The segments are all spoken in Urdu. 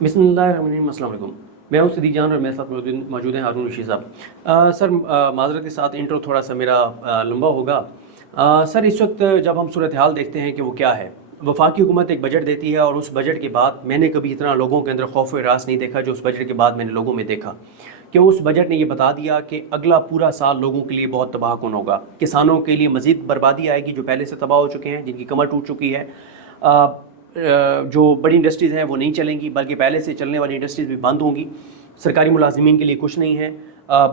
بسم اللہ الرحمن الرحیم. السلام علیکم. میں ہوں صدیق جان اور میرے ساتھ موجود ہیں ہارون رشید صاحب. سر معذرت کے ساتھ انٹرو تھوڑا سا میرا لمبا ہوگا. سر اس وقت جب ہم صورتحال دیکھتے ہیں کہ وہ کیا ہے، وفاقی حکومت ایک بجٹ دیتی ہے اور اس بجٹ کے بعد میں نے کبھی اتنا لوگوں کے اندر خوف و ہراس نہیں دیکھا جو اس بجٹ کے بعد میں نے لوگوں میں دیکھا کہ اس بجٹ نے یہ بتا دیا کہ اگلا پورا سال لوگوں کے لیے بہت تباہ کن ہوگا. کسانوں کے لیے مزید بربادی آئے گی جو پہلے سے تباہ ہو چکے ہیں، جن کی کمر ٹوٹ چکی ہے. جو بڑی انڈسٹریز ہیں وہ نہیں چلیں گی، بلکہ پہلے سے چلنے والی انڈسٹریز بھی بند ہوں گی. سرکاری ملازمین کے لیے کچھ نہیں ہے.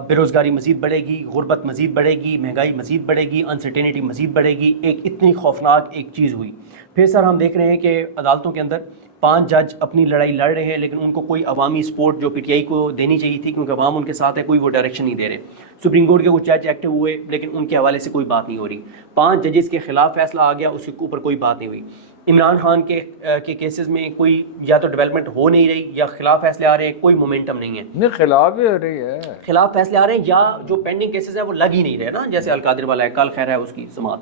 بے روزگاری مزید بڑھے گی، غربت مزید بڑھے گی، مہنگائی مزید بڑھے گی، انسرٹینٹی مزید بڑھے گی. ایک اتنی خوفناک ایک چیز ہوئی. پھر سر ہم دیکھ رہے ہیں کہ عدالتوں کے اندر 5 جج اپنی لڑائی لڑ رہے ہیں، لیکن ان کو کوئی عوامی سپورٹ جو پی ٹی آئی کو دینی چاہیے تھی کیونکہ عوام ان کے ساتھ ہے، کوئی وہ ڈائریکشن نہیں دے رہے. سپریم کورٹ کے کچھ جج ایکٹیو ہوئے لیکن ان کے حوالے سے کوئی بات نہیں ہو رہی. 5 ججز کے خلاف فیصلہ آ گیا، اس کے اوپر کوئی بات نہیں ہوئی. عمران خان کے کیسز میں کوئی یا تو ڈیولپمنٹ ہو نہیں رہی یا خلاف فیصلے آ رہے ہیں، کوئی مومنٹم نہیں ہے. نہیں، خلاف ہی ہو رہی ہے. خلاف فیصلے آ رہے ہیں یا جو پینڈنگ کیسز ہیں وہ لگ ہی نہیں رہے نا، جیسے القادر والا ہے، کل خیر ہے اس کی سماعت.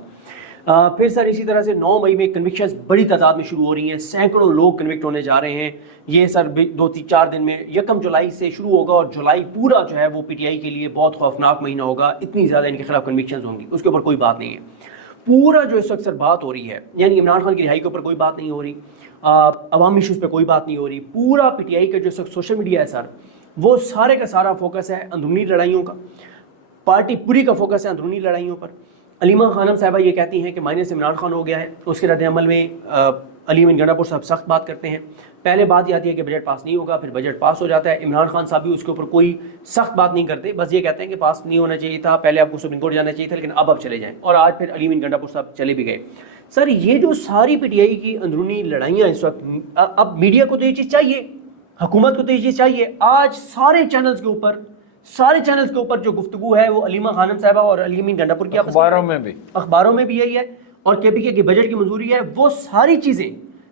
پھر سر اسی طرح سے 9 مئی میں کنوکشنز بڑی تعداد میں شروع ہو رہی ہیں، سینکڑوں لوگ کنوکٹ ہونے جا رہے ہیں. یہ سر 2-4 دن میں 1 جولائی سے شروع ہوگا اور جولائی پورا جو ہے وہ پی ٹی آئی کے لیے بہت خوفناک مہینہ ہوگا. اتنی زیادہ ان کے خلاف کنوکشنز ہوں گی، اس کے اوپر کوئی بات نہیں ہے. پورا جو اس وقت سر بات ہو رہی ہے، یعنی عمران خان کی رہائی کے اوپر کوئی بات نہیں ہو رہی، عوامی ایشوز پہ کوئی بات نہیں ہو رہی. پورا پی ٹی آئی کا جو اس وقت سوشل میڈیا ہے سر، وہ سارے کا سارا فوکس ہے اندرونی لڑائیوں کا. پارٹی پوری کا فوکس ہے اندرونی لڑائیوں پر. علیمہ خانم صاحبہ یہ کہتی ہیں کہ مائنس عمران خان ہو گیا ہے. اس کے رد عمل میں علی امین گنڈا پور صاحب سخت بات کرتے ہیں. پہلے بات یہ آتی ہے کہ بجٹ پاس نہیں ہوگا، پھر بجٹ پاس ہو جاتا ہے. عمران خان صاحب بھی اس کے اوپر کوئی سخت بات نہیں کرتے، بس یہ کہتے ہیں کہ پاس نہیں ہونا چاہیے تھا، پہلے آپ کو سپریم کورٹ جانا چاہیے تھا لیکن اب چلے جائیں. اور آج پھر علی امین گنڈا پور صاحب چلے بھی گئے. سر یہ جو ساری پی ٹی آئی کی اندرونی لڑائیاں اس وقت، اب میڈیا کو تو یہ چیز چاہیے، حکومت کو تو یہ چیز چاہیے. آج سارے چینلز کے اوپر جو گفتگو ہے وہ علیمہ خانم صاحبہ اور علی امین گنڈا پور کی اخباروں میں بھی یہی ہے، اور کے پی کے کی بجٹ کی منظوری ہے. وہ ساری چیزیں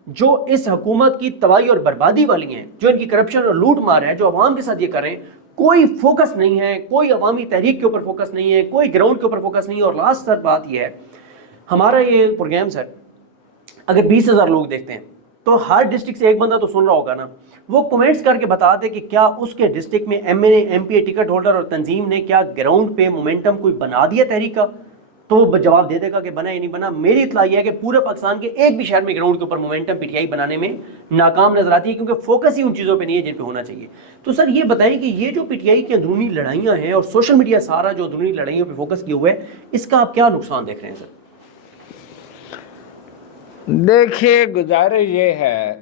جو اس حکومت کی تباہی اور بربادی والی ہیں، جو ان کی کرپشن اور لوٹ مار ہے، جو عوام کے ساتھ یہ کر رہے ہیں، کوئی فوکس نہیں ہے، کوئی عوامی تحریک کے اوپر فوکس نہیں ہے، کوئی گراؤنڈ کے اوپر فوکس نہیں ہے. اور لاسٹ سر بات یہ ہے، ہمارا یہ پروگرام سر اگر 20,000 لوگ دیکھتے ہیں تو ہر ڈسٹرکٹ سے ایک بندہ تو سن رہا ہوگا نا، وہ کمنٹس کر کے بتا دے کہ کیا اس کے ڈسٹرکٹ میں M A M P A ticket holder اور تنظیم نے کیا گراؤنڈ پہ مومنٹم کوئی بنا دیا تحریک کا، تو وہ جواب دے دے گا کہ بنا یا نہیں بنا. میری اطلاع یہ ہے کہ پورے پاکستان کے ایک بھی شہر میں گراؤنڈ کے اوپر مومنٹم پی ٹی آئی بنانے میں ناکام نظر آتی ہے، کیونکہ فوکس ہی ان چیزوں پہ نہیں ہے جن پہ ہونا چاہیے. تو سر یہ بتائیں کہ یہ جو پی ٹی آئی کی اندرونی لڑائیاں ہیں اور سوشل میڈیا سارا جو اندرونی لڑائیوں پہ فوکس کیے ہوئے ہے، اس کا آپ کیا نقصان دیکھ رہے ہیں سر؟ دیکھیے، گزارش یہ ہے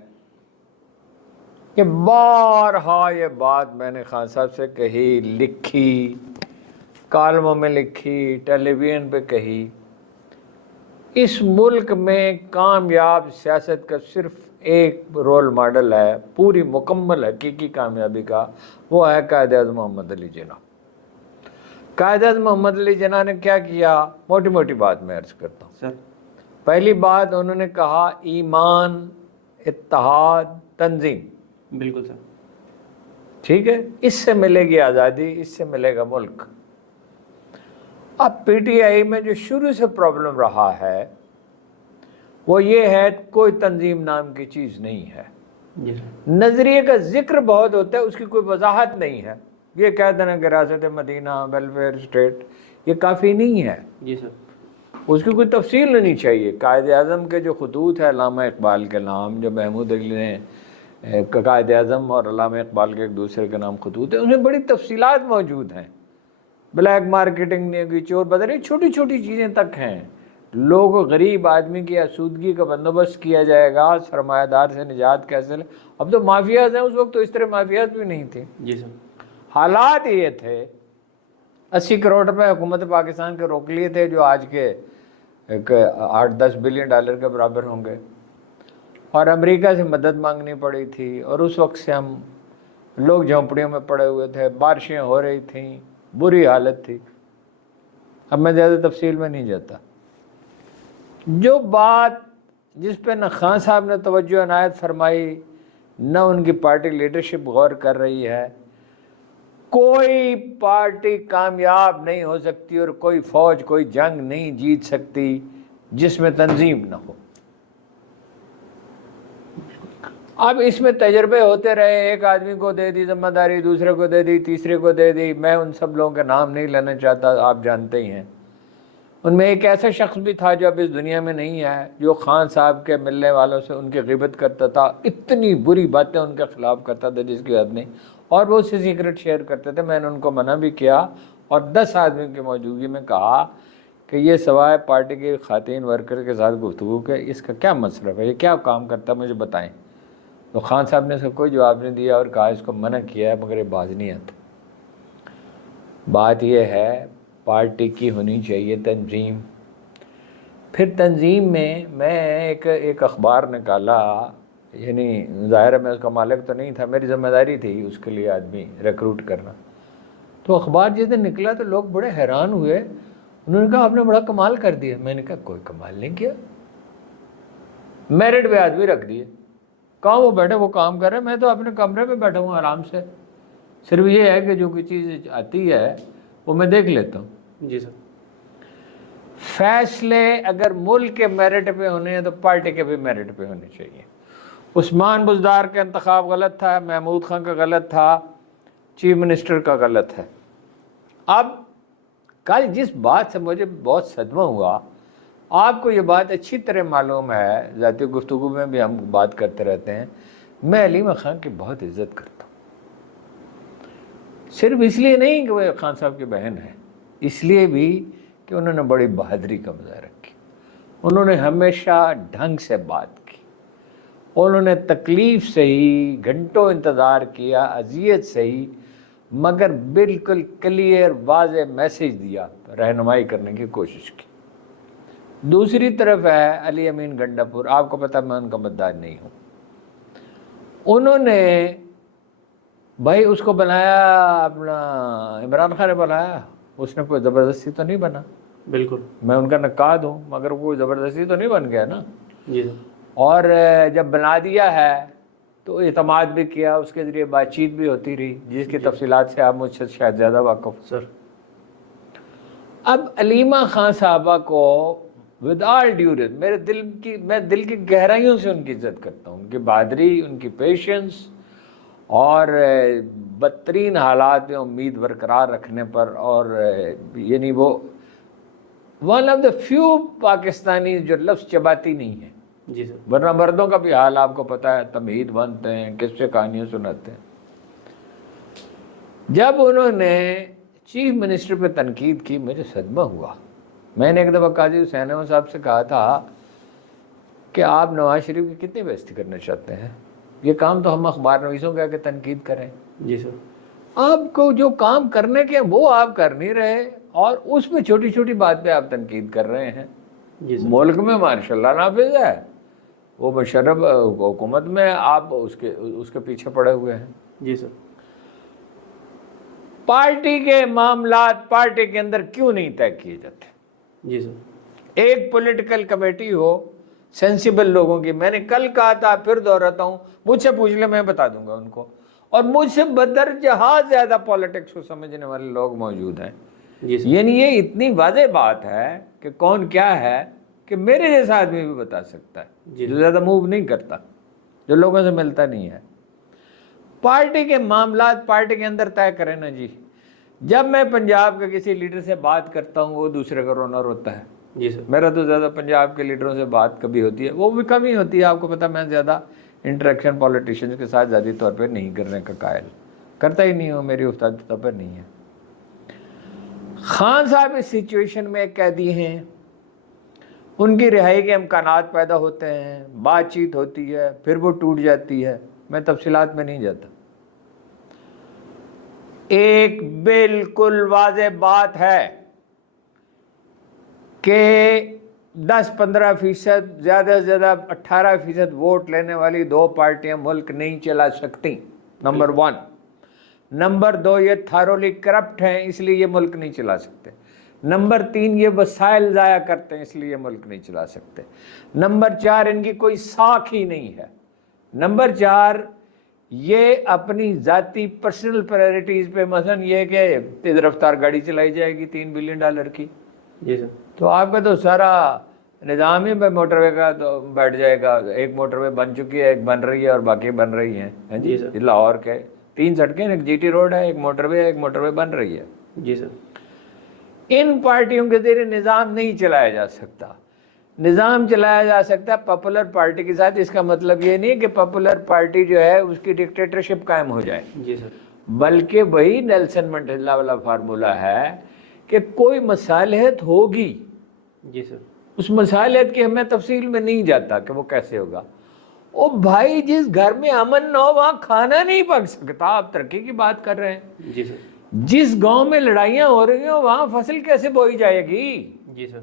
کہ بارہا یہ بات میں نے خان صاحب سے کہی، لکھی، کالموں میں لکھی، ٹیلی ویژن پہ کہی. اس ملک میں کامیاب سیاست کا صرف ایک رول ماڈل ہے پوری مکمل حقیقی کامیابی کا، وہ ہے قائد اعظم محمد علی جناح. قائد اعظم محمد علی جناح نے کیا کیا، موٹی موٹی بات میں عرض کرتا ہوں. سر پہلی بات انہوں نے کہا ایمان، اتحاد، تنظیم. بالکل سر. ٹھیک ہے، اس سے ملے گی آزادی، اس سے ملے گا ملک. اب پی ٹی آئی میں جو شروع سے پرابلم رہا ہے وہ یہ ہے کوئی تنظیم نام کی چیز نہیں ہے. نظریے کا ذکر بہت ہوتا ہے، اس کی کوئی وضاحت نہیں ہے. یہ کہہ دینا کہ ریاست مدینہ، ویلفیئر اسٹیٹ، یہ کافی نہیں ہے. جی سر. اس کی کوئی تفصیل ہونی چاہیے. قائد اعظم کے جو خطوط ہے علامہ اقبال کے نام، جو محمود علی نے قائد اعظم اور علامہ اقبال کے ایک دوسرے کے نام خطوط ہیں، ان میں بڑی تفصیلات موجود ہیں. بلیک مارکیٹنگ نہیں ہوگی، چور بدری، چھوٹی چھوٹی چیزیں تک ہیں. لوگ غریب آدمی کی آسودگی کا بندوبست کیا جائے گا، سرمایہ دار سے نجات کیسے لے. اب تو مافیاز ہیں، اس وقت تو اس طرح مافیاز بھی نہیں تھے. جی سر. حالات یہ تھے، 80 کروڑ روپے حکومت پاکستان کے روک لیے تھے، جو آج کے 8-10 بلین ڈالر کے برابر ہوں گے، اور امریکہ سے مدد مانگنی پڑی تھی. اور اس وقت سے ہم لوگ جھونپڑیوں میں پڑے ہوئے تھے، بارشیں ہو رہی تھیں، بری حالت تھی. اب میں زیادہ تفصیل میں نہیں جاتا. جو بات جس پہ نہ خان صاحب نے توجہ عنایت فرمائی، نہ ان کی پارٹی لیڈرشپ غور کر رہی ہے. کوئی پارٹی کامیاب نہیں ہو سکتی اور کوئی فوج، کوئی جنگ نہیں جیت سکتی جس میں تنظیم نہ ہو. اب اس میں تجربے ہوتے رہے، ایک آدمی کو دے دی ذمہ داری، دوسرے کو دے دی، تیسرے کو دے دی، میں ان سب لوگوں کے نام نہیں لینا چاہتا، آپ جانتے ہی ہیں۔ ان میں ایک ایسا شخص بھی تھا جو اب اس دنیا میں نہیں ہے، جو خان صاحب کے ملنے والوں سے ان کی غیبت کرتا تھا، اتنی بری باتیں ان کے خلاف کرتا تھا جس کی حد نہیں، اور وہ اسے سیکرٹ شیئر کرتے تھے۔ میں نے ان کو منع بھی کیا اور 10 آدمیوں کی موجودگی میں کہا کہ یہ سوائے پارٹی کی خواتین ورکر کے ساتھ گفتگو کے اس کا کیا مصرف ہے، یہ کیا کام کرتا ہے، مجھے بتائیں۔ تو خان صاحب نے اس کا کوئی جواب نہیں دیا اور کہا اس کو منع کیا ہے مگر یہ باز نہیں آتا۔ بات یہ ہے پارٹی کی ہونی چاہیے تنظیم۔ پھر تنظیم میں ایک اخبار نکالا، یعنی ظاہر ہے میں اس کا مالک تو نہیں تھا، میری ذمہ داری تھی اس کے لیے آدمی ریکروٹ کرنا۔ تو اخبار جس دن نکلا تو لوگ بڑے حیران ہوئے، انہوں نے کہا آپ نے بڑا کمال کر دیا۔ میں نے کہا کوئی کمال نہیں کیا، میرٹ پہ آدمی رکھ دیے، کہاں وہ بیٹھے وہ کام کر رہے، میں تو اپنے کمرے میں بیٹھا ہوں آرام سے، صرف یہ ہے کہ جو کوئی چیز آتی ہے وہ میں دیکھ لیتا ہوں۔ جی سر۔ فیصلے اگر ملک کے میرٹ پہ ہونے ہیں تو پارٹی کے بھی میرٹ پہ ہونے چاہیے۔ عثمان بزدار کا انتخاب غلط تھا، محمود خان کا غلط تھا، چیف منسٹر کا غلط ہے۔ اب کل جس بات سے مجھے بہت صدمہ ہوا، آپ کو یہ بات اچھی طرح معلوم ہے، ذاتی گفتگو میں بھی ہم بات کرتے رہتے ہیں، میں علیمہ خان کی بہت عزت کرتا ہوں، صرف اس لیے نہیں کہ وہ خان صاحب کی بہن ہے، اس لیے بھی کہ انہوں نے بڑی بہادری کا مظاہرہ کیا، انہوں نے ہمیشہ ڈھنگ سے بات کی، انہوں نے تکلیف سے ہی گھنٹوں انتظار کیا، اذیت سے ہی، مگر بالکل کلیئر واضح میسیج دیا، رہنمائی کرنے کی کوشش کی۔ دوسری طرف ہے علی امین گنڈا پور، آپ کو پتہ میں ان کا مددار نہیں ہوں، انہوں نے بھائی اس کو بنایا، اپنا عمران خان نے بنایا، اس نے کوئی زبردستی تو نہیں بنا، بالکل میں ان کا نقاد ہوں مگر کوئی زبردستی تو نہیں بن گیا نا۔ جی سر۔ اور جب بنا دیا ہے تو اعتماد بھی کیا، اس کے ذریعے بات چیت بھی ہوتی رہی، جس کی تفصیلات سے آپ مجھ سے شاید زیادہ واقف سر۔ اب علیمہ خان صاحبہ کو ود آل ڈیو، میں دل کی گہرائیوں سے ان کی عزت کرتا ہوں، ان کی بہادری، ان کی پیشنس، اور بدترین حالات میں امید برقرار رکھنے پر، اور یعنی وہ one of the few Pakistani جو لفظ چباتی نہیں ہے۔ جی سر۔ ورنہ مردوں کا بھی حال آپ کو پتہ ہے، تمہید بنتے ہیں، کس سے کہانیاں سناتے ہیں۔ جب انہوں نے چیف منسٹر پہ تنقید کی مجھے صدمہ ہوا۔ میں نے ایک دفعہ قاضی حسین احمد صاحب سے کہا تھا کہ آپ نواز شریف کی کتنی بےعزتی کرنا چاہتے ہیں، یہ کام تو ہم اخبار نویسوں کے آگے تنقید کریں، جی سر۔ آپ کو جو کام کرنے کے وہ آپ کر نہیں رہے، اور اس میں چھوٹی چھوٹی بات پہ آپ تنقید کر رہے ہیں۔ جی سر۔ ملک میں ماشاء اللہ نافذ ہے، وہ مشرف حکومت میں آپ اس کے پیچھے پڑے ہوئے ہیں۔ جی سر۔ پارٹی کے معاملات پارٹی کے اندر کیوں نہیں طے کیے جاتے؟ جی سر۔ ایک پولیٹیکل کمیٹی ہو سینسیبل لوگوں کی، میں نے کل کہا تھا پھر دہراتا ہوں، مجھ سے پوچھ لیں میں بتا دوں گا ان کو، اور مجھ سے بدرجہ زیادہ پالیٹکس کو سمجھنے والے لوگ موجود ہیں۔ جی سر۔ یعنی یہ اتنی واضح بات ہے کہ کون کیا ہے کہ میرے جیسا آدمی بھی بتا سکتا ہے، جو زیادہ موو نہیں کرتا، جو لوگوں سے ملتا نہیں ہے۔ پارٹی کے معاملات پارٹی کے اندر طے کریں نا جی۔ جب میں پنجاب کے کسی لیڈر سے بات کرتا ہوں وہ دوسرے کا رونا روتا ہے۔ جی سر۔ میرا تو زیادہ پنجاب کے لیڈروں سے بات کبھی ہوتی ہے، وہ بھی کم ہی ہوتی ہے، آپ کو پتہ میں زیادہ انٹریکشن پولیٹیشنز کے ساتھ ذاتی طور پہ نہیں کرنے کا قائل، کرتا ہی نہیں ہوں، میری استاد طور پر نہیں ہے۔ خان صاحب اس سچویشن میں ایک قیدی ہیں، ان کی رہائی کے امکانات پیدا ہوتے ہیں، بات چیت ہوتی ہے، پھر وہ ٹوٹ جاتی ہے، میں تفصیلات میں نہیں جاتا۔ ایک بالکل واضح بات ہے کہ 10-15% زیادہ سے زیادہ 18% ووٹ لینے والی 2 پارٹیاں ملک نہیں چلا سکتی، نمبر 1۔ نمبر 2، یہ تھارولی کرپٹ ہیں اس لیے یہ ملک نہیں چلا سکتے۔ نمبر 3، یہ وسائل ضائع کرتے ہیں اس لیے یہ ملک نہیں چلا سکتے۔ نمبر 4، ان کی کوئی ساکھ ہی نہیں ہے۔ نمبر 4، یہ اپنی ذاتی پرسنل پرائرٹیز پہ، مثلا یہ کہ تیز رفتار گاڑی چلائی جائے گی $3 بلین کی، جی سر۔ تو آپ کا تو سارا نظام ہی پہ موٹر وے کا تو بیٹھ جائے گا. ایک موٹر وے بن چکی ہے, ایک بن رہی ہے اور باقی بن رہی ہیں. جی سر. لاہور کے 3 سڑکیں, ایک جی ٹی روڈ ہے, ایک موٹر وے ہے, ایک موٹر وے بن رہی ہے. جی سر. ان پارٹیوں کے ذریعے نظام نہیں چلایا جا سکتا. نظام چلایا جا سکتا ہے پاپولر پارٹی کے ساتھ. اس کا مطلب یہ نہیں کہ پاپولر پارٹی جو ہے اس کی ڈکٹیٹرشپ قائم ہو جائے, جی سر. بلکہ وہی نیلسن منڈیلا والا فارمولہ ہے کہ کوئی مصالحت ہوگی. جی سر. اس مصالحت کی میں تفصیل میں نہیں جاتا کہ وہ کیسے ہوگا. او بھائی, جس گھر میں امن نہ ہو وہاں کھانا نہیں پک سکتا. آپ ترقی کی بات کر رہے ہیں. جی سر. جس گاؤں میں لڑائیاں ہو رہی ہیں وہاں فصل کیسے بوئی جائے گی؟ جی سر.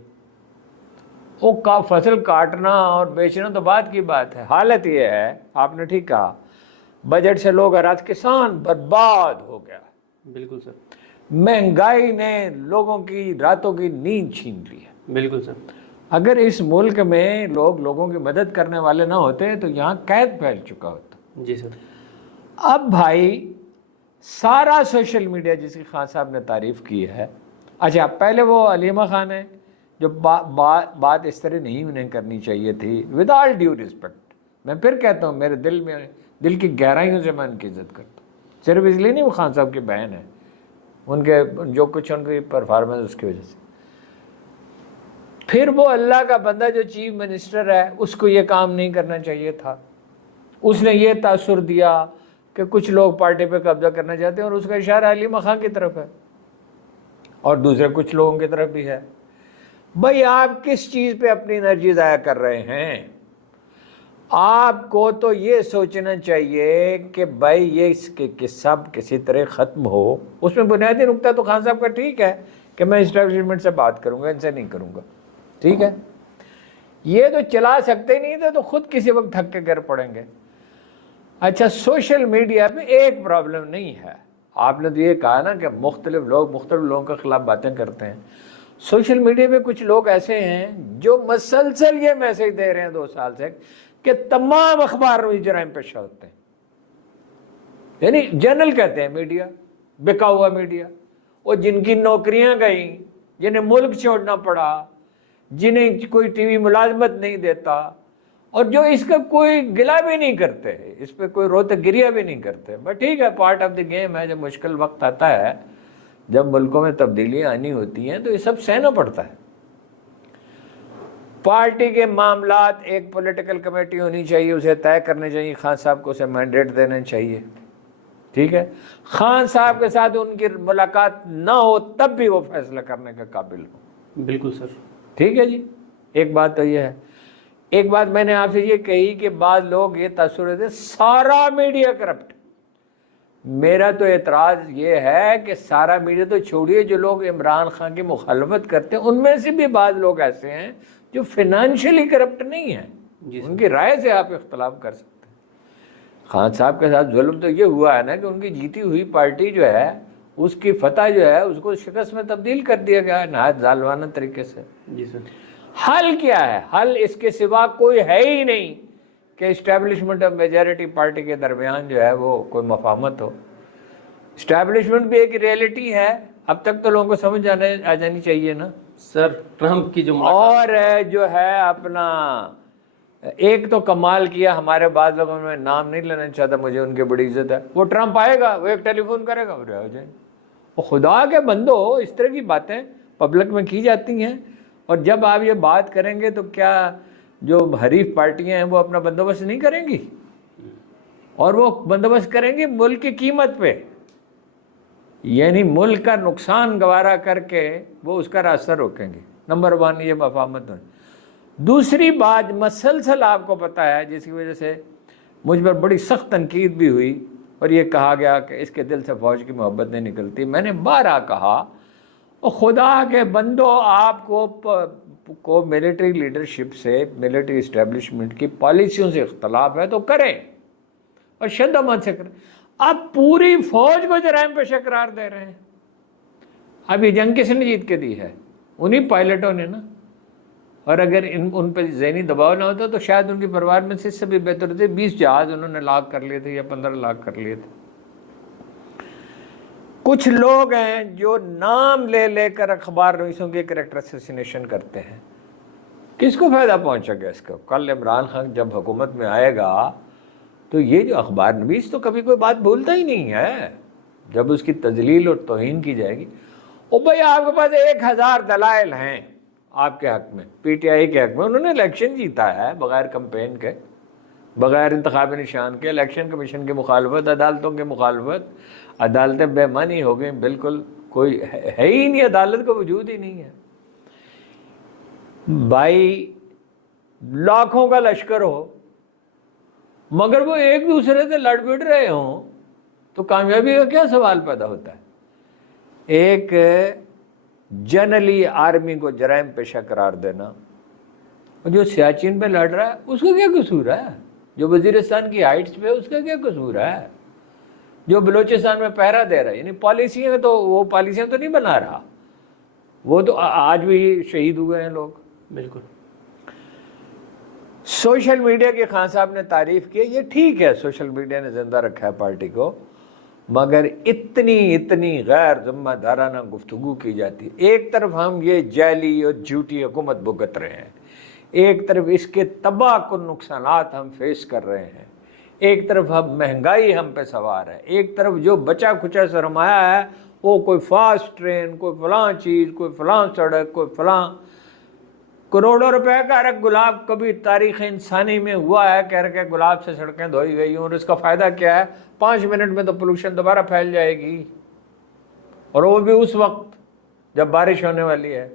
وہ فصل کاٹنا اور بیچنا تو بعد کی بات ہے. حالت یہ ہے, آپ نے ٹھیک کہا, بجٹ سے لوگ راج کسان برباد ہو گیا. بالکل سر. مہنگائی نے لوگوں کی راتوں کی نیند چھین لی ہے. بالکل سر. اگر اس ملک میں لوگوں کی مدد کرنے والے نہ ہوتے تو یہاں قید پھیل چکا ہوتا. جی سر. اب بھائی سارا سوشل میڈیا جس کی خان صاحب نے تعریف کی ہے, اچھا پہلے وہ علیمہ خان ہے جو بات اس طرح نہیں انہیں کرنی چاہیے تھی. ود آل ڈیو رسپیکٹ, میں پھر کہتا ہوں, میرے دل کی گہرائیوں سے میں ان کی عزت کرتا ہوں. صرف اس لیے نہیں وہ خان صاحب کی بہن ہے, ان کے جو کچھ ان کی پرفارمنس اس کی وجہ سے. پھر وہ اللہ کا بندہ جو چیف منسٹر ہے اس کو یہ کام نہیں کرنا چاہیے تھا. اس نے یہ تاثر دیا کہ کچھ لوگ پارٹی پہ قبضہ کرنا چاہتے ہیں, اور اس کا اشارہ علیمہ خان کی طرف ہے اور دوسرے کچھ لوگوں کی طرف بھی ہے. بھائی آپ کس چیز پہ اپنی انرجی ضائع کر رہے ہیں؟ آپ کو تو یہ سوچنا چاہیے کہ بھائی یہ اس کے سب کسی طرح ختم ہو. اس میں بنیادی نقطہ تو خان صاحب کا ٹھیک ہے کہ میں اسٹیبلشمنٹ سے بات کروں گا, ان سے نہیں کروں گا, ٹھیک ہے. یہ تو چلا سکتے نہیں تھے تو خود کسی وقت تھک کے گر پڑیں گے. اچھا, سوشل میڈیا پہ ایک پرابلم نہیں ہے. آپ نے تو یہ کہا نا کہ مختلف لوگوں کے خلاف باتیں کرتے ہیں. سوشل میڈیا پہ کچھ لوگ ایسے ہیں جو مسلسل یہ میسج دے رہے ہیں 2 سال سے کہ تمام اخبار میں جرائم پیشہ ہوتے ہیں. یعنی جنرل کہتے ہیں میڈیا, بکا ہوا میڈیا. اور جن کی نوکریاں گئیں, جنہیں ملک چھوڑنا پڑا, جنہیں کوئی ٹی وی ملازمت نہیں دیتا, اور جو اس کا کوئی گلہ بھی نہیں کرتے, اس پہ کوئی روتے گریہ بھی نہیں کرتے. بٹ ٹھیک ہے, پارٹ آف دی گیم ہے. جب مشکل وقت آتا ہے, جب ملکوں میں تبدیلیاں آنی ہوتی ہیں تو یہ سب سہنا پڑتا ہے. پارٹی کے معاملات ایک پولیٹیکل کمیٹی ہونی چاہیے, اسے طے کرنے چاہیے, خان صاحب کو اسے مینڈیٹ دینا چاہیے, ٹھیک ہے. خان صاحب کے ساتھ ان کی ملاقات نہ ہو تب بھی وہ فیصلہ کرنے کے قابل ہو. بالکل سر. ٹھیک ہے جی. ایک بات تو یہ ہے. ایک بات میں نے آپ سے یہ کہی کہ بعض لوگ یہ تاثر دیتے سارا میڈیا کرپٹ. میرا تو اعتراض یہ ہے کہ سارا میڈیا تو چھوڑیے, جو لوگ عمران خان کی مخالفت کرتے ہیں ان میں سے بھی بعض لوگ ایسے ہیں جو فائنینشلی کرپٹ نہیں ہیں. ان کی رائے سے آپ اختلاف کر سکتے ہیں. خان صاحب کے ساتھ ظلم تو یہ ہوا ہے نا کہ ان کی جیتی ہوئی پارٹی جو ہے اس کی فتح جو ہے اس کو شکست میں تبدیل کر دیا گیا ہے نہایت ظالمانہ طریقے سے. جی سر. حل کیا ہے؟ حل اس کے سوا کوئی ہے ہی نہیں کہ اسٹیبلشمنٹ اور میجارٹی پارٹی کے درمیان جو ہے وہ کوئی مفاہمت ہو. اسٹیبلشمنٹ بھی ایک ریئلٹی ہے, اب تک تو لوگوں کو سمجھ آ جانی چاہیے نا سر. ٹرمپ کی جو اور جو ہے اپنا ایک تو کمال کیا, ہمارے بعض لوگوں میں نام نہیں لینا چاہتا, مجھے ان کی بڑی عزت ہے, وہ ٹرمپ آئے گا, وہ ایک ٹیلی فون کرے گا, وہ رہ جائے. وہ خدا کے بندو, اس طرح کی باتیں پبلک میں کی جاتی ہیں, اور جب آپ یہ بات کریں گے تو کیا جو حریف پارٹیاں ہیں وہ اپنا بندوبست نہیں کریں گی؟ اور وہ بندوبست کریں گی ملک کی قیمت پہ, یعنی ملک کا نقصان گوارا کر کے وہ اس کا راستہ روکیں گے. نمبر 1 یہ مفاہمت ہے. دوسری بات مسلسل آپ کو پتہ ہے جس کی وجہ سے مجھ پر بڑی سخت تنقید بھی ہوئی اور یہ کہا گیا کہ اس کے دل سے فوج کی محبت نہیں نکلتی. میں نے بارہا کہا, اور خدا کے بندو, آپ کو ملٹری لیڈرشپ سے, ملٹری اسٹیبلشمنٹ کی پالیسیوں سے اختلاف ہے تو کریں, اور شدت سے کریں. آپ پوری فوج کو جرائم پیشہ قرار دے رہے ہیں. اب یہ جنگ کس نے جیت کے دی ہے؟ انہی پائلٹوں نے نا. اور اگر ان پہ ذہنی دباؤ نہ ہوتا تو شاید ان کی پروار میں سے بھی بہتر تھے. 20 جہاز انہوں نے لاک کر لیے تھے یا 15 لاک کر لیے تھے. کچھ لوگ ہیں جو نام لے لے کر اخبار نویسوں کے کریکٹر اسیسینیشن کرتے ہیں کس کو فائدہ پہنچے گا اس کا؟ کل عمران خان جب حکومت میں آئے گا تو یہ جو اخبار نویس تو کبھی کوئی بات بھولتا ہی نہیں ہے، جب اس کی تذلیل اور توہین کی جائے گی، او بھائی آپ کے پاس 1000 دلائل ہیں آپ کے حق میں، پی ٹی آئی کے حق میں، انہوں نے الیکشن جیتا ہے بغیر کمپین کے، بغیر انتخابی نشان کے، الیکشن کمیشن کی مخالفت، عدالتوں کی مخالفت، عدالتیں بے معنی ہو گئیں، بالکل کوئی ہے ہی نہیں، عدالت کا وجود ہی نہیں ہے۔ بھائی لاکھوں کا لشکر ہو مگر وہ ایک دوسرے سے لڑ بڑ رہے ہوں تو کامیابی کا کیا سوال پیدا ہوتا ہے؟ ایک جنرلی آرمی کو جرائم پیشہ قرار دینا، جو سیاچین پہ لڑ رہا ہے اس کا کیا قصور ہے؟ جو وزیرستان کی ہائٹس پہ اس کا کیا قصور ہے؟ جو بلوچستان میں پہرا دے رہا ہے، یعنی پالیسیاں تو وہ پالیسیاں تو نہیں بنا رہا، وہ تو آج بھی شہید ہوئے ہیں لوگ۔ بالکل۔ سوشل میڈیا کی خان صاحب نے تعریف کی، یہ ٹھیک ہے، سوشل میڈیا نے زندہ رکھا ہے پارٹی کو، مگر اتنی غیر ذمہ دارانہ گفتگو کی جاتی ہے۔ ایک طرف ہم یہ جعلی اور جھوٹی حکومت بھگت رہے ہیں، ایک طرف اس کے تباہ کن نقصانات ہم فیس کر رہے ہیں، ایک طرف ہم مہنگائی ہم پہ سوار ہے، ایک طرف جو بچا کھچا سرمایہ ہے وہ کوئی فاسٹ ٹرین، کوئی فلاں چیز، کوئی فلاں سڑک، کوئی فلاں کروڑوں روپے کا ایک گلاب کبھی تاریخ انسانی میں ہوا ہے کہہ رہے کہ گلاب سے سڑکیں دھوئی گئی ہوں، اور اس کا فائدہ کیا ہے؟ 5 منٹ میں تو پولوشن دوبارہ پھیل جائے گی، اور وہ بھی اس وقت جب بارش ہونے والی ہے۔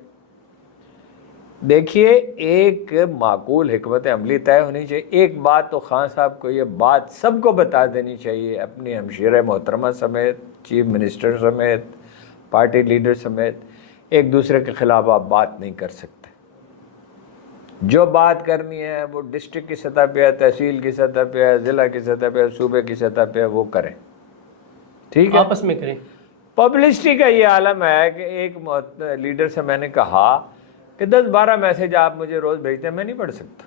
دیکھیے ایک معقول حکمت عملی طے ہونی چاہیے۔ ایک بات تو خان صاحب کو یہ بات سب کو بتا دینی چاہیے، اپنی ہمشیرہ محترمہ سمیت، چیف منسٹر سمیت، پارٹی لیڈر سمیت، ایک دوسرے کے خلاف آپ بات نہیں کر سکتے۔ جو بات کرنی ہے وہ ڈسٹرکٹ کی سطح پہ ہے، تحصیل کی سطح پہ ہے، ضلع کی سطح پہ ہے، صوبے کی سطح پہ ہے، وہ کریں، ٹھیک ہے؟ آپس میں کریں۔ پبلسٹی کا یہ عالم ہے کہ ایک لیڈر سے میں نے کہا کہ 10-12 میسج آپ مجھے روز بھیجتے ہیں، میں نہیں پڑھ سکتا۔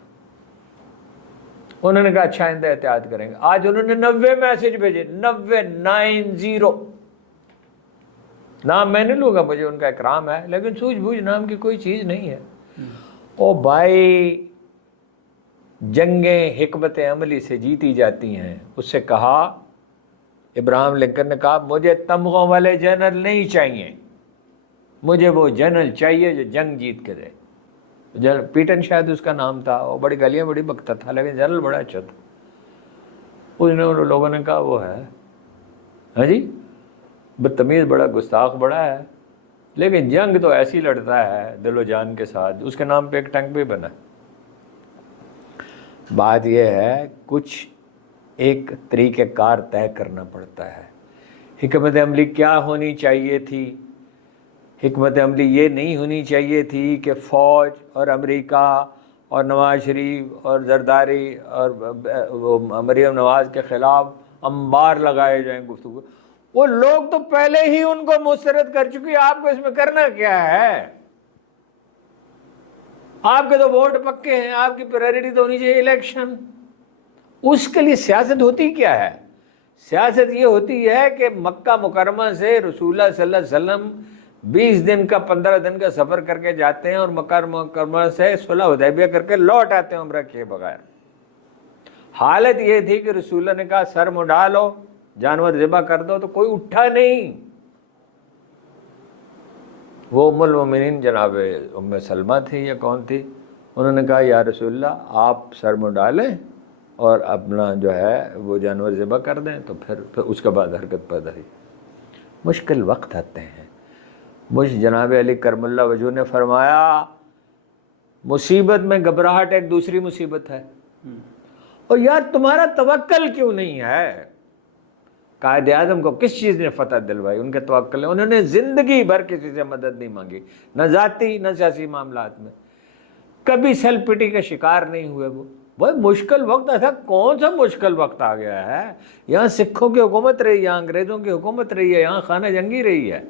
انہوں نے کہا اچھا آئندہ احتیاط کریں گے۔ آج انہوں نے 90 میسج بھیجے، 90 نام میں نہیں لوں گا، مجھے ان کا اکرام ہے، لیکن سوجھ بوجھ نام کی کوئی چیز نہیں ہے۔ او بھائی جنگیں حکمت عملی سے جیتی جاتی ہیں۔ اس سے کہا، ابراہم لنکن نے کہا مجھے تمغوں والے جنرل نہیں چاہیے، مجھے وہ جنرل چاہیے جو جنگ جیت کے دے۔ جنرل پیٹن شاید اس کا نام تھا، وہ بڑی گالیاں بڑی بکتا تھا لیکن جنرل بڑا اچھا تھا۔ اس نے ان لوگوں نے کہا وہ ہے ہاں جی بدتمیز، بڑا گستاخ بڑا ہے، لیکن جنگ تو ایسی لڑتا ہے دل و جان کے ساتھ، اس کے نام پہ ایک ٹینک بھی بنا۔ بات یہ ہے کچھ ایک طریقہ کار طے کرنا پڑتا ہے۔ حکمت عملی کیا ہونی چاہیے تھی؟ حکمت عملی یہ نہیں ہونی چاہیے تھی کہ فوج اور امریکہ اور نواز شریف اور زرداری اور مریم نواز کے خلاف انبار لگائے جائیں گفتگو۔ وہ لوگ تو پہلے ہی ان کو مسترد کر چکی، آپ کو اس میں کرنا کیا ہے؟ آپ کے تو ووٹ پکے ہیں، آپ کی پرائرٹی تو ہونی چاہیے الیکشن۔ اس کے لیے سیاست ہوتی کیا ہے؟ سیاست یہ ہوتی ہے کہ مکہ مکرمہ سے رسول اللہ صلی اللہ علیہ وسلم 20 دن کا 15 دن کا سفر کر کے جاتے ہیں اور مکہ مکرمہ سے صلح حدیبیہ کر کے لوٹ آتے ہیں عمرہ کیے بغیر۔ حالت یہ تھی کہ رسول اللہ نے کہا سر منڈا لو، جانور ذبح کر دو، تو کوئی اٹھا نہیں۔ وہ ام المومنین جناب ام سلمہ تھی یا کون تھی، انہوں نے کہا یا رسول اللہ آپ سر منڈا لیں اور اپنا جو ہے وہ جانور ذبح کر دیں، تو پھر اس کے بعد حرکت پیدا ہوئی۔ مشکل وقت آتے ہیں۔ مجھ جناب علی کرم اللہ وجہ نے فرمایا مصیبت میں گھبراہٹ ایک دوسری مصیبت ہے۔ اور یار تمہارا توکل کیوں نہیں ہے؟ قائد اعظم کو کس چیز نے فتح دلوائی؟ ان کے توکل نے، انہوں نے زندگی بھر کسی سے مدد نہیں مانگی، نہ ذاتی نہ سیاسی معاملات میں، کبھی سیلف پٹی کا شکار نہیں ہوئے۔ وہ مشکل وقت ایسا کون سا مشکل وقت آ گیا ہے؟ یہاں سکھوں کی حکومت رہی ہے، یہاں انگریزوں کی حکومت رہی ہے، یہاں خانہ جنگی رہی ہے۔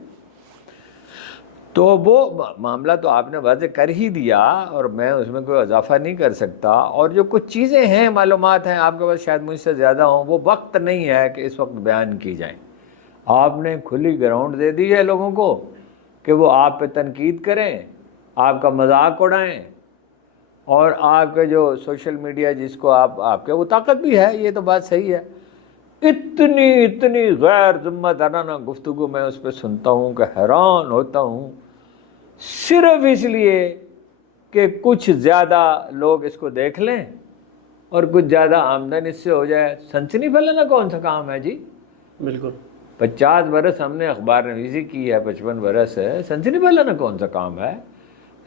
تو وہ معاملہ تو آپ نے واضح کر ہی دیا اور میں اس میں کوئی اضافہ نہیں کر سکتا۔ اور جو کچھ چیزیں ہیں، معلومات ہیں آپ کے پاس شاید مجھ سے زیادہ ہوں، وہ وقت نہیں ہے کہ اس وقت بیان کی جائیں۔ آپ نے کھلی گراؤنڈ دے دی ہے لوگوں کو کہ وہ آپ پہ تنقید کریں، آپ کا مذاق اڑائیں، اور آپ کے جو سوشل میڈیا جس کو آپ کے وہ طاقت بھی ہے، یہ تو بات صحیح ہے، اتنی غیر ذمہ دارانہ گفتگو میں اس پہ سنتا ہوں کہ حیران ہوتا ہوں، صرف اس لیے کہ کچھ زیادہ لوگ اس کو دیکھ لیں اور کچھ زیادہ آمدن اس سے ہو جائے۔ سنسنی پھیلانا کون سا کام ہے جی؟ بالکل 50 برس ہم نے اخبار نویسی کی ہے، 55 برس ہے، سنسنی پھیلانا کون سا کام ہے؟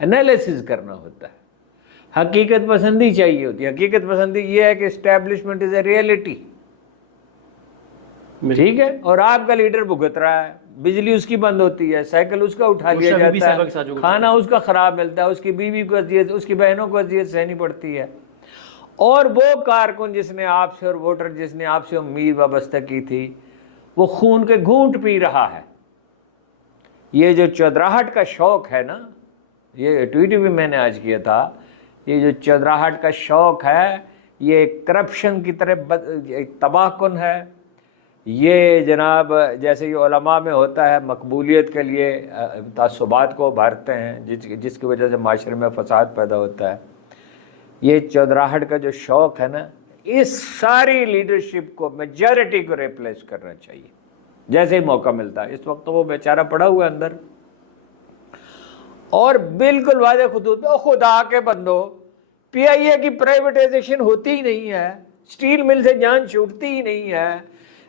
انالیسز کرنا ہوتا ہے، حقیقت پسندی چاہیے ہوتی ہے۔ حقیقت پسندی یہ ہے کہ اسٹیبلشمنٹ از اے ریئلٹی، ٹھیک ہے، اور آپ کا لیڈر بھگت رہا ہے، بجلی اس کی بند ہوتی ہے، سائیکل اس کا اٹھا لیا جاتا ہے، کھانا اس کا خراب ملتا ہے، اس کی بیوی کو اذیت، اس کی بہنوں کو اذیت سہنی پڑتی ہے، اور وہ کارکن جس نے آپ سے اور ووٹر جس نے آپ سے امید وابستہ کی تھی وہ خون کے گھونٹ پی رہا ہے۔ یہ جو چودراہٹ کا شوق ہے نا، یہ ٹویٹ بھی میں نے آج کیا تھا، یہ جو چودراہٹ کا شوق ہے یہ کرپشن کی طرف ایک تباہ کن ہے۔ یہ جناب جیسے یہ علماء میں ہوتا ہے، مقبولیت کے لیے تعصبات کو ابھارتے ہیں جس کی وجہ سے معاشرے میں فساد پیدا ہوتا ہے۔ یہ چودراہٹ کا جو شوق ہے نا، اس ساری لیڈرشپ کو میجارٹی کو ریپلیس کرنا چاہیے جیسے ہی موقع ملتا ہے۔ اس وقت تو وہ بیچارہ پڑا ہوا ہے اندر، اور بالکل واضح خطوط پہ خدا کے بندو، پی آئی اے کی پرائیویٹائزیشن ہوتی ہی نہیں ہے، سٹیل مل سے جان چھوٹتی ہی نہیں ہے،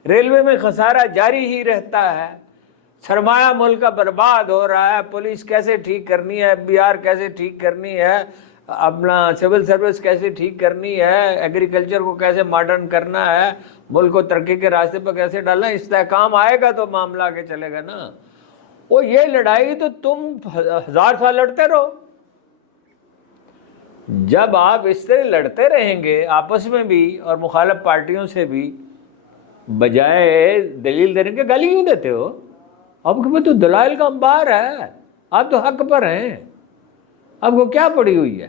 ریلوے میں خسارہ جاری ہی رہتا ہے، سرمایہ ملک کا برباد ہو رہا ہے، پولیس کیسے ٹھیک کرنی ہے، ایف بی آر کیسے ٹھیک کرنی ہے، اپنا سول سروس کیسے ٹھیک کرنی ہے، ایگریکلچر کو کیسے ماڈرن کرنا ہے، ملک کو ترقی کے راستے پہ کیسے ڈالنا، استحکام آئے گا تو معاملہ آگے چلے گا نا۔ وہ یہ لڑائی تو تم 1000 سال لڑتے رہو۔ جب آپ اس طرح لڑتے رہیں گے آپس میں بھی اور مخالف پارٹیوں سے بھی، بجائے دلیل دینے کے گالی کیوں دیتے ہو؟ آپ کے پاس تو دلائل کا انبار ہے، آپ تو حق پر ہیں، آپ کو کیا پڑی ہوئی ہے؟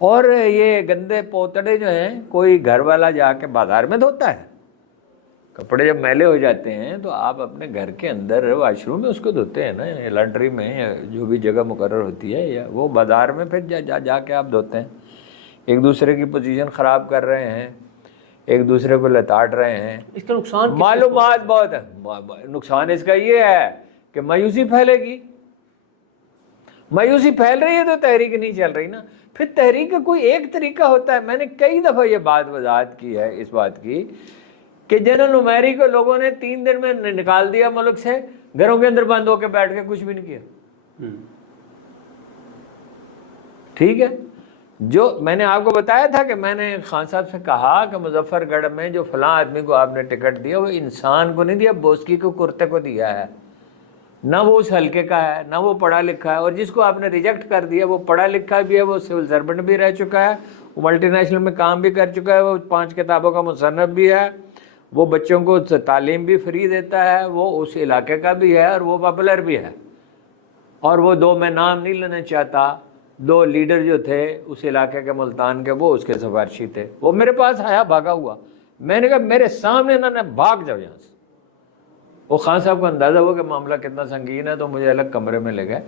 اور یہ گندے پوتڑے جو ہیں، کوئی گھر والا جا کے بازار میں دھوتا ہے؟ کپڑے جب میلے ہو جاتے ہیں تو آپ اپنے گھر کے اندر واش روم میں اس کو دھوتے ہیں نا، یا لانڈری میں، یا جو بھی جگہ مقرر ہوتی ہے، یا وہ بازار میں پھر جا کے آپ دھوتے ہیں۔ ایک دوسرے کی پوزیشن خراب کر رہے ہیں، ایک دوسرے کو لتاڑ رہے ہیں۔ اس کا نقصان معلومات بہت ہے، نقصان اس کا یہ ہے کہ مایوسی پھیلے گی، مایوسی پھیل رہی ہے تو تحریک نہیں چل رہی نا۔ پھر تحریک کا کوئی ایک طریقہ ہوتا ہے، میں نے کئی دفعہ یہ بات وضاحت کی ہے اس بات کی کہ جنرل عمیری کو لوگوں نے 3 دن میں نکال دیا ملک سے، گھروں کے اندر بند ہو کے بیٹھ کے کچھ بھی نہیں کیا، ٹھیک ہے۔ جو میں نے آپ کو بتایا تھا کہ میں نے خان صاحب سے کہا کہ مظفر گڑھ میں جو فلاں آدمی کو آپ نے ٹکٹ دیا وہ انسان کو نہیں دیا، بوسکی کو کرتے کو دیا ہے، نہ وہ اس حلقے کا ہے، نہ وہ پڑھا لکھا ہے، اور جس کو آپ نے ریجیکٹ کر دیا وہ پڑھا لکھا بھی ہے، وہ سول سرونٹ بھی رہ چکا ہے، وہ ملٹی نیشنل میں کام بھی کر چکا ہے، وہ 5 کتابوں کا مصنف بھی ہے، وہ بچوں کو تعلیم بھی فری دیتا ہے، وہ اس علاقے کا بھی ہے، اور وہ پاپولر بھی ہے۔ اور وہ 2 میں نام نہیں لینا چاہتا، 2 لیڈر جو تھے اس علاقے کے ملتان کے، وہ اس کے سفارشی تھے، وہ میرے پاس آیا بھاگا ہوا، میں نے کہا میرے سامنے نہ بھاگ جاؤ یہاں سے۔ وہ خان صاحب کو اندازہ ہوا کہ معاملہ کتنا سنگین ہے تو مجھے الگ کمرے میں لے گئے۔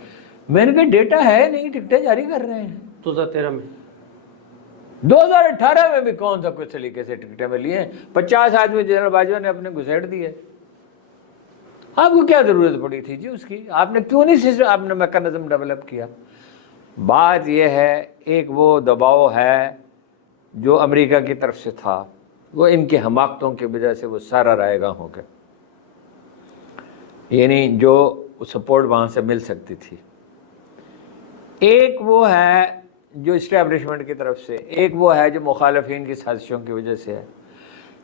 میں نے کہا ڈیٹا ہے نہیں، ٹکٹیں جاری کر رہے ہیں 2013 میں، 2018 میں بھی کون سا کچھ طریقے سے ٹکٹیں میں لیے ہیں، 50 آدمی جنرل باجوہ نے اپنے گھسیٹ دیے۔ آپ کو کیا ضرورت پڑی تھی جی اس کی؟ آپ نے کیوں نہیں سسٹم، آپ نے میکانزم ڈیولپ کیا؟ بات یہ ہے، ایک وہ دباؤ ہے جو امریکہ کی طرف سے تھا، وہ ان کی حماقتوں کی وجہ سے وہ سارا رائے گاں ہو گیا، یعنی جو سپورٹ وہاں سے مل سکتی تھی۔ ایک وہ ہے جو اسٹیبلشمنٹ کی طرف سے، ایک وہ ہے جو مخالفین کی سازشوں کی وجہ سے ہے۔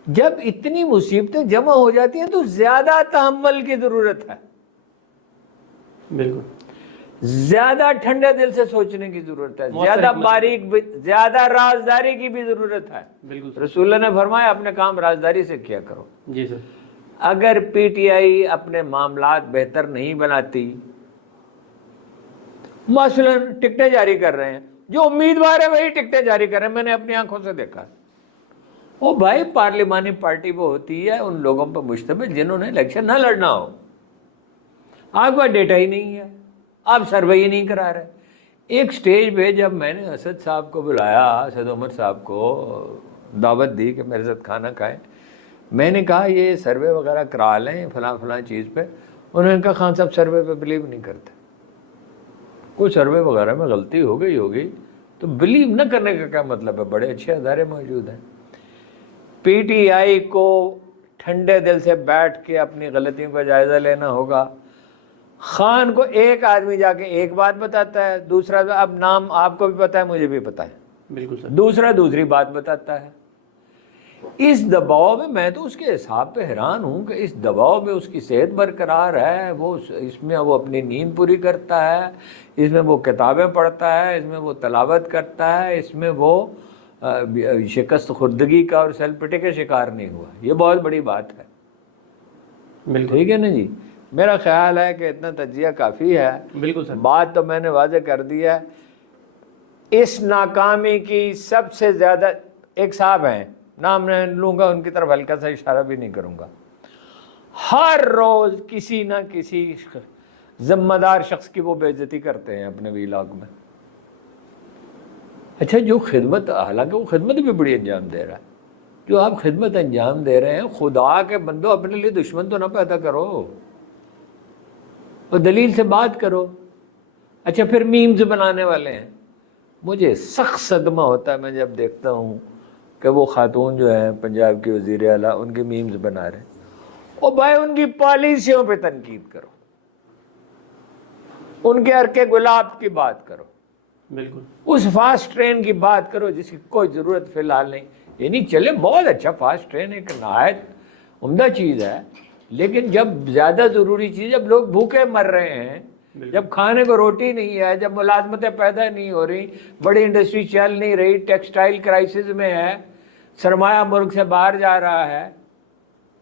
جب اتنی مصیبتیں جمع ہو جاتی ہیں تو زیادہ تحمل کی ضرورت ہے، بالکل زیادہ ٹھنڈے دل سے سوچنے کی ضرورت ہے، زیادہ باریک زیادہ رازداری کی بھی ضرورت ہے۔ بالکل رسول اللہ نے فرمایا اپنے کام رازداری سے کیا کرو۔ جی سر، اگر پی ٹی آئی اپنے معاملات بہتر نہیں بناتی، مثلا ٹکٹیں جاری کر رہے ہیں، جو امیدوار ہے وہی ٹکٹیں جاری کر رہے ہیں، میں نے اپنی آنکھوں سے دیکھا۔ او بھائی، پارلیمانی پارٹی وہ ہوتی ہے ان لوگوں پر مشتمل جنہوں نے الیکشن نہ لڑنا ہو۔ آپ کا ڈیٹا ہی نہیں ہے، آپ سروے ہی نہیں کرا رہے، ایک سٹیج پہ جب میں نے اسد صاحب کو بلایا، اسد عمر صاحب کو دعوت دی کہ میرے ساتھ کھانا کھائیں، میں نے کہا یہ سروے وغیرہ کرا لیں فلاں فلاں چیز پہ. انہوں نے کہا خان صاحب سروے پہ بلیو نہیں کرتے. کوئی سروے وغیرہ میں غلطی ہو گئی ہوگی تو بلیو نہ کرنے کا کیا مطلب ہے؟ بڑے اچھے ادارے موجود ہیں. پی ٹی آئی کو ٹھنڈے دل سے بیٹھ کے اپنی غلطیوں کا جائزہ لینا ہوگا. خان کو ایک آدمی جا کے ایک بات بتاتا ہے، دوسرا اب نام آپ کو بھی پتہ ہے مجھے بھی پتہ ہے، بالکل سر. دوسرا دوسری بات بتاتا ہے. اس دباؤ میں تو اس کے حساب پہ حیران ہوں کہ اس دباؤ میں اس کی صحت برقرار ہے، وہ اس میں وہ اپنی نیند پوری کرتا ہے، اس میں وہ کتابیں پڑھتا ہے، اس میں وہ تلاوت کرتا ہے، اس میں وہ شکست خوردگی کا اور سیلف پٹی کا شکار نہیں ہوا. یہ بہت بڑی بات ہے. بالکل ٹھیک ہے نا جی. میرا خیال ہے کہ اتنا تجزیہ کافی ہے. بالکل سر. بات تو میں نے واضح کر دی ہے. اس ناکامی کی سب سے زیادہ ایک صاحب ہیں، نام میں لوں گا، ان کی طرف ہلکا سا اشارہ بھی نہیں کروں گا، ہر روز کسی نہ کسی ذمہ دار شخص کی وہ بے عزتی کرتے ہیں اپنے ویلاگ میں. اچھا جو خدمت، حالانکہ وہ خدمت بھی بڑی انجام دے رہا ہے، جو آپ خدمت انجام دے رہے ہیں، خدا کے بندو اپنے لیے دشمن تو نہ پیدا کرو اور دلیل سے بات کرو. اچھا پھر میمز بنانے والے ہیں. مجھے سخت صدمہ ہوتا ہے میں جب دیکھتا ہوں کہ وہ خاتون جو ہیں پنجاب کی وزیر اعلیٰ، ان کے میمز بنا رہے ہیں. او بھائی ان کی پالیسیوں پہ تنقید کرو، ان کے عرق گلاب کی بات کرو، بالکل اس فاسٹ ٹرین کی بات کرو جس کی کوئی ضرورت فی الحال نہیں. یعنی چلے بہت اچھا فاسٹ ٹرین ایک نہایت عمدہ چیز ہے، لیکن جب زیادہ ضروری چیز، جب لوگ بھوکے مر رہے ہیں، جب کھانے کو روٹی نہیں ہے، جب ملازمتیں پیدا نہیں ہو رہی، بڑی انڈسٹری چل نہیں رہی، ٹیکسٹائل کرائسس میں ہے، سرمایہ ملک سے باہر جا رہا ہے،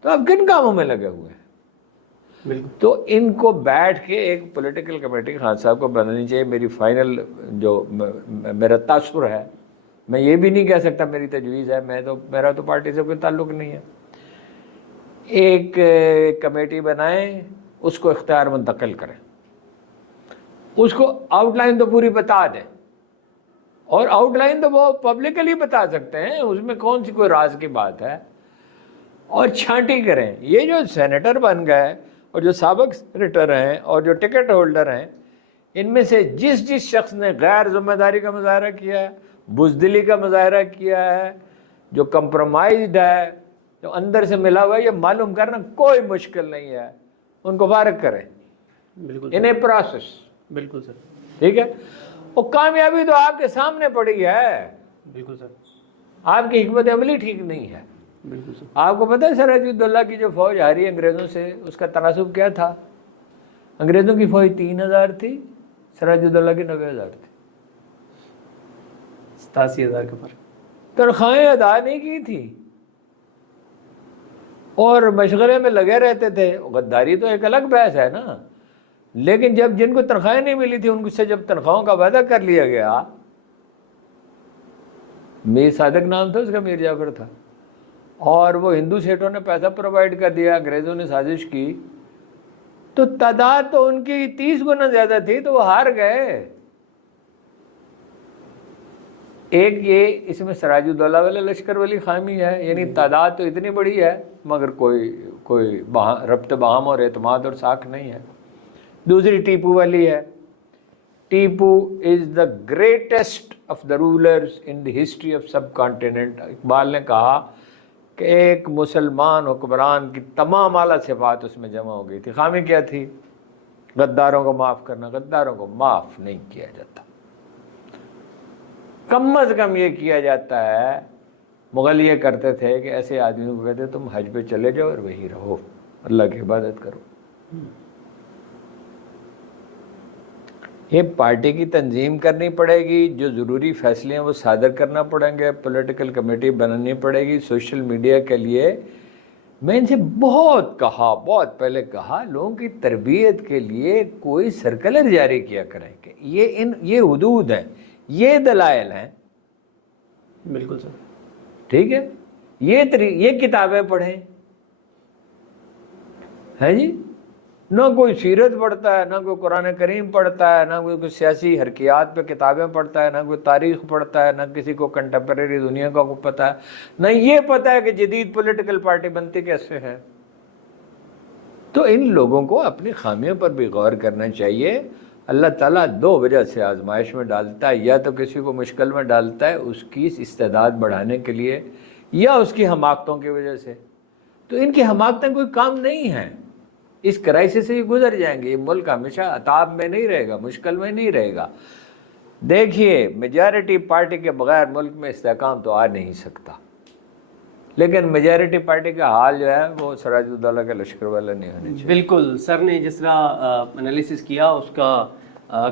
تو اب کن کاموں میں لگے ہوئے ہیں؟ بالکل. تو ان کو بیٹھ کے ایک پولیٹیکل کمیٹی خان صاحب کو بنانی چاہیے. میری فائنل جو میرا تاثر ہے، میں یہ بھی نہیں کہہ سکتا میری تجویز ہے، میرا تو پارٹی سے کوئی تعلق نہیں ہے. ایک کمیٹی بنائیں، اس کو اختیار منتقل کریں، اس کو آؤٹ لائن تو پوری بتا دیں، اور آؤٹ لائن تو وہ پبلکلی بتا سکتے ہیں، اس میں کون سی کوئی راز کی بات ہے، اور چھانٹی کریں. یہ جو سینیٹر بن گئے اور جو سابق سینیٹر ہیں اور جو ٹکٹ ہولڈر ہیں، ان میں سے جس شخص نے غیر ذمہ داری کا مظاہرہ کیا ہے، بزدلی کا مظاہرہ کیا ہے، جو کمپرومائزڈ ہے، جو اندر سے ملا ہوا ہے، یہ معلوم کرنا کوئی مشکل نہیں ہے. ان کو فارغ کریں، بالکل انہیں پروسیس. بالکل سر. ٹھیک ہے. وہ کامیابی تو آپ کے سامنے پڑی ہے، بالکل سر. آپ کی حکمت عملی ٹھیک نہیں ہے. بالکل سر. آپ کو پتہ ہے سراج الدولہ کی جو فوج آ رہی ہے انگریزوں سے، اس کا تناسب کیا تھا؟ انگریزوں کی فوج 3000 تھی، سراج الدولہ کی 90,000 تھی. 87,000 کا فرق. تنخواہیں ادا نہیں کی تھی اور مشغلے میں لگے رہتے تھے. غداری تو ایک الگ بحث ہے نا، لیکن جب جن کو تنخواہیں نہیں ملی تھی، ان سے جب تنخواہوں کا وعدہ کر لیا گیا، میر صادق نام تھا اس کا، میر جعفر تھا، اور وہ ہندو سیٹوں نے پیسہ پرووائڈ کر دیا، انگریزوں نے سازش کی، تو تعداد تو ان کی 30 گنا زیادہ تھی، تو وہ ہار گئے. ایک یہ اس میں سراج الدولہ والے لشکر والی خامی ہے، یعنی تعداد تو اتنی بڑی ہے مگر کوئی ربط باہم اور اعتماد اور ساکھ نہیں ہے. دوسری ٹیپو والی ہے. Tipu is the greatest of the rulers in the history of subcontinent. Iqbal نے کہا کہ ایک مسلمان حکمران کی تمام اعلیٰ صفات اس میں جمع ہو گئی تھی. خامی کیا تھی؟ غداروں کو معاف کرنا. غداروں کو معاف نہیں کیا جاتا، کم از کم یہ کیا جاتا ہے. مغل یہ کرتے تھے کہ ایسے آدمیوں کو کہتے تم حج پہ چلے جاؤ اور وہیں رہو، اللہ کی عبادت کرو. یہ پارٹی کی تنظیم کرنی پڑے گی، جو ضروری فیصلے ہیں وہ صادر کرنا پڑیں گے، پولیٹیکل کمیٹی بنانی پڑے گی. سوشل میڈیا کے لیے میں ان سے بہت پہلے کہا، لوگوں کی تربیت کے لیے کوئی سرکلر جاری کیا کریں کہ یہ حدود ہیں، یہ دلائل ہیں. بالکل سر. ٹھیک ہے. یہ کتابیں پڑھیں. ہے جی. نہ کوئی سیرت پڑھتا ہے، نہ کوئی قرآن کریم پڑھتا ہے، نہ کوئی سیاسی حرکیات پہ کتابیں پڑھتا ہے، نہ کوئی تاریخ پڑھتا ہے، نہ کسی کو کنٹمپریری دنیا کا کو پتہ ہے، نہ یہ پتہ ہے کہ جدید پولیٹیکل پارٹی بنتی کیسے ہے۔ تو ان لوگوں کو اپنی خامیوں پر بھی غور کرنا چاہیے۔ اللہ تعالیٰ دو وجہ سے آزمائش میں ڈالتا ہے، یا تو کسی کو مشکل میں ڈالتا ہے اس کی استعداد بڑھانے کے لیے، یا اس کی حماقتوں کی وجہ سے۔ تو ان کی حماقتیں کوئی کام نہیں ہیں، اس کرائسس سے ہی گزر جائیں گے۔ یہ ملک ہمیشہ عطاب میں نہیں رہے گا، مشکل میں نہیں رہے گا۔ دیکھیے میجارٹی پارٹی کے بغیر ملک میں استحکام تو آ نہیں سکتا، لیکن میجارٹی پارٹی کا حال جو ہے وہ سراج الدولہ کے لشکر والا نہیں ہونے چاہیے۔ بالکل، سر نے جس طرح انالیسس کیا اس کا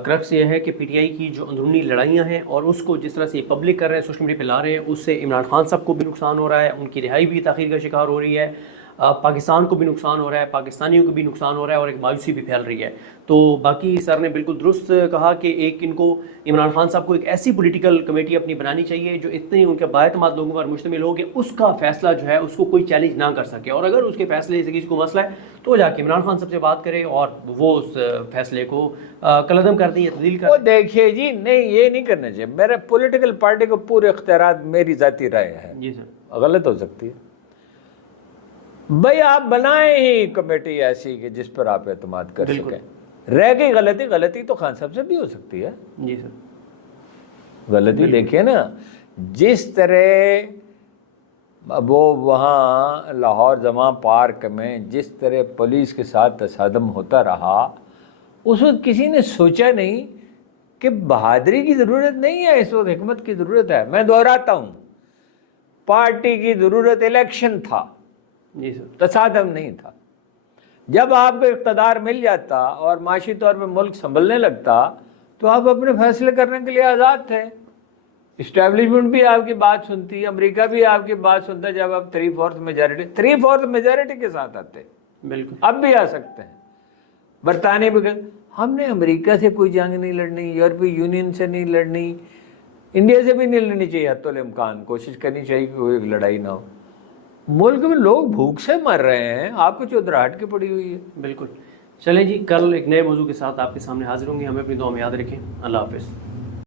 کرکس یہ ہے کہ پی ٹی آئی کی جو اندرونی لڑائیاں ہیں اور اس کو جس طرح سے پبلک کر رہے ہیں، سوشل میڈیا پہ لا رہے ہیں، اس سے عمران خان صاحب کو بھی نقصان ہو رہا ہے، ان کی رہائی بھی تاخیر کا شکار ہو رہی ہے، پاکستان کو بھی نقصان ہو رہا ہے، پاکستانیوں کو بھی نقصان ہو رہا ہے، اور ایک مایوسی بھی پھیل رہی ہے۔ تو باقی سر نے بالکل درست کہا کہ ایک ان کو عمران خان صاحب کو ایک ایسی پولیٹیکل کمیٹی اپنی بنانی چاہیے جو اتنے ان کے بااعتماد لوگوں پر مشتمل ہو کہ اس کا فیصلہ جو ہے اس کو کوئی چیلنج نہ کر سکے، اور اگر اس کے فیصلے سے کسی کو مسئلہ ہے تو جا کے عمران خان صاحب سے بات کرے اور وہ اس فیصلے کو کالعدم کر دیں یا تبدیل کر وہ دیں۔ دیکھیے جی، نہیں یہ نہیں کرنا چاہیے۔ میرے پولیٹیکل پارٹی کو پورے اختیارات، میری ذاتی رائے ہے، جی سر، غلط ہو سکتی ہے۔ بھائی آپ بنائیں ہی کمیٹی ایسی کہ جس پر آپ اعتماد کر سکیں۔ رہ گئی غلطی، غلطی تو خان صاحب سے بھی ہو سکتی ہے۔ جی سر، غلطی دیکھیے نا، جس طرح وہ وہاں لاہور جمع پارک میں جس طرح پولیس کے ساتھ تصادم ہوتا رہا، اس وقت کسی نے سوچا نہیں کہ بہادری کی ضرورت نہیں ہے، اس وقت حکمت کی ضرورت ہے۔ میں دہراتا ہوں، پارٹی کی ضرورت الیکشن تھا، جی سر، تصادم نہیں تھا۔ جب آپ کو اقتدار مل جاتا اور معاشی طور پہ ملک سنبھلنے لگتا تو آپ اپنے فیصلے کرنے کے لیے آزاد تھے۔ اسٹیبلشمنٹ بھی آپ کی بات سنتی، امریکہ بھی آپ کی بات سنتا، جب آپ 3/4 میجارٹی کے ساتھ آتے۔ بالکل، اب بھی آ سکتے ہیں۔ برطانیہ بھی ہم نے امریکہ سے کوئی جنگ نہیں لڑنی، یورپی یونین سے نہیں لڑنی، انڈیا سے بھی نہیں لڑنی چاہیے، حتی الامکان کوشش کرنی چاہیے کہ کوئی لڑائی نہ ہو۔ ملک میں لوگ بھوک سے مر رہے ہیں، آپ کو چودراہٹ کی پڑی ہوئی ہے۔ بالکل۔ چلیں جی، کل ایک نئے موضوع کے ساتھ آپ کے سامنے حاضر ہوں گے، ہمیں اپنی دعا میں یاد رکھیں۔ اللہ حافظ۔